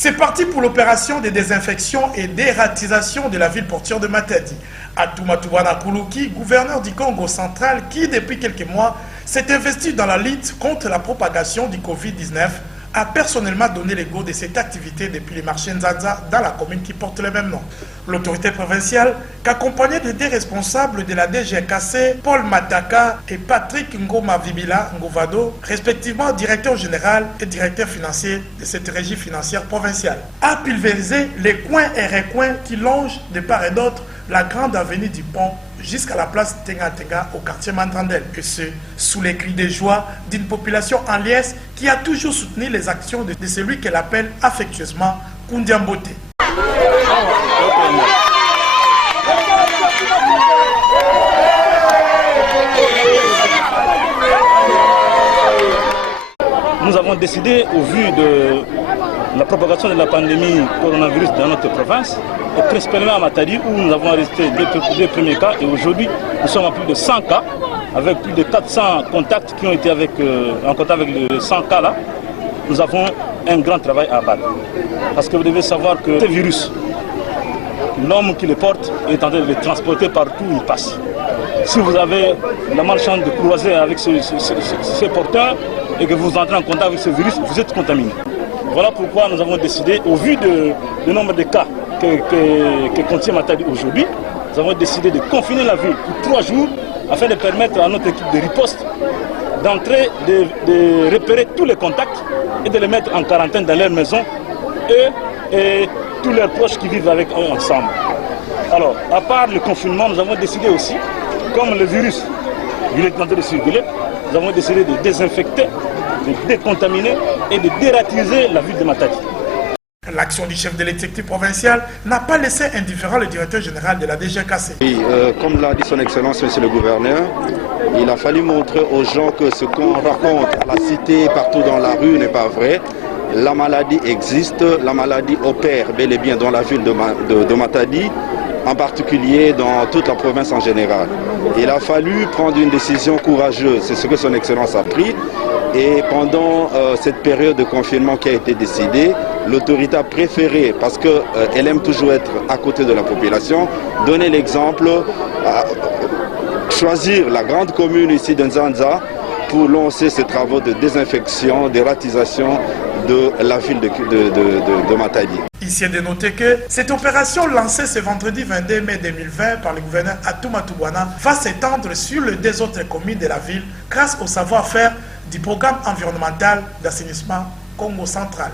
C'est parti pour l'opération de désinfection et d'ératisation de la ville portuaire de Matadi. Atouma Koulouki, gouverneur du Congo central, qui depuis quelques mois s'est investi dans la lutte contre la propagation du Covid-19, a personnellement donné le go de cette activité depuis les marchés Nzanza dans la commune qui porte le même nom. L'autorité provinciale, qu'accompagnée de deux responsables de la DGKC, Paul Mataka et Patrick Ngoma Vibila Ngovado, respectivement directeur général et directeur financier de cette régie financière provinciale, a pulvérisé les coins et recoins qui longent de part et d'autre la grande avenue du Pont jusqu'à la place Tenga Tenga au quartier Mandrandel, et ce, sous les cris de joie d'une population en liesse qui a toujours soutenu les actions de celui qu'elle appelle affectueusement Koundiambote. Nous avons décidé, au vu de la propagation de la pandémie coronavirus dans notre province, et principalement à Matadi, où nous avons arrêté les premiers cas, et aujourd'hui nous sommes à plus de 100 cas, avec plus de 400 contacts qui ont été en contact avec les 100 cas là. Nous avons un grand travail à abattre. Parce que vous devez savoir que ces virus, l'homme qui les porte est en train de les transporter partout où il passe. Si vous avez la malchance de croiser avec ces porteurs et que vous entrez en contact avec ce virus, vous êtes contaminé. Voilà pourquoi nous avons décidé, au vu du nombre de cas que contient Matadi aujourd'hui, nous avons décidé de confiner la ville pour 3 jours afin de permettre à notre équipe de riposte d'entrer, de repérer tous les contacts et de les mettre en quarantaine dans leur maison et tous leurs proches qui vivent avec eux ensemble. Alors, à part le confinement, nous avons décidé aussi, comme le virus il est en train de circuler, nous avons décidé de désinfecter, de décontaminer et de dératiser la ville de Matadi. L'action du chef de l'exécutif provincial n'a pas laissé indifférent le directeur général de la DGKC. Oui, comme l'a dit son Excellence, Monsieur le Gouverneur, il a fallu montrer aux gens que ce qu'on raconte à la cité, partout dans la rue, n'est pas vrai. La maladie existe, la maladie opère bel et bien dans la ville de Matadi, en particulier dans toute la province en général. Il a fallu prendre une décision courageuse, c'est ce que son Excellence a pris. Et pendant cette période de confinement qui a été décidée, l'autorité a préféré, parce qu'elle aime toujours être à côté de la population, donner l'exemple, choisir la grande commune ici de Nzanza pour lancer ces travaux de désinfection, d'ératisation de la ville de Matadi. Ici est de noter que cette opération lancée ce vendredi 22 mai 2020 par le gouverneur Atouma va s'étendre sur les 2 autres communes de la ville grâce au savoir-faire du programme environnemental d'assainissement Congo central.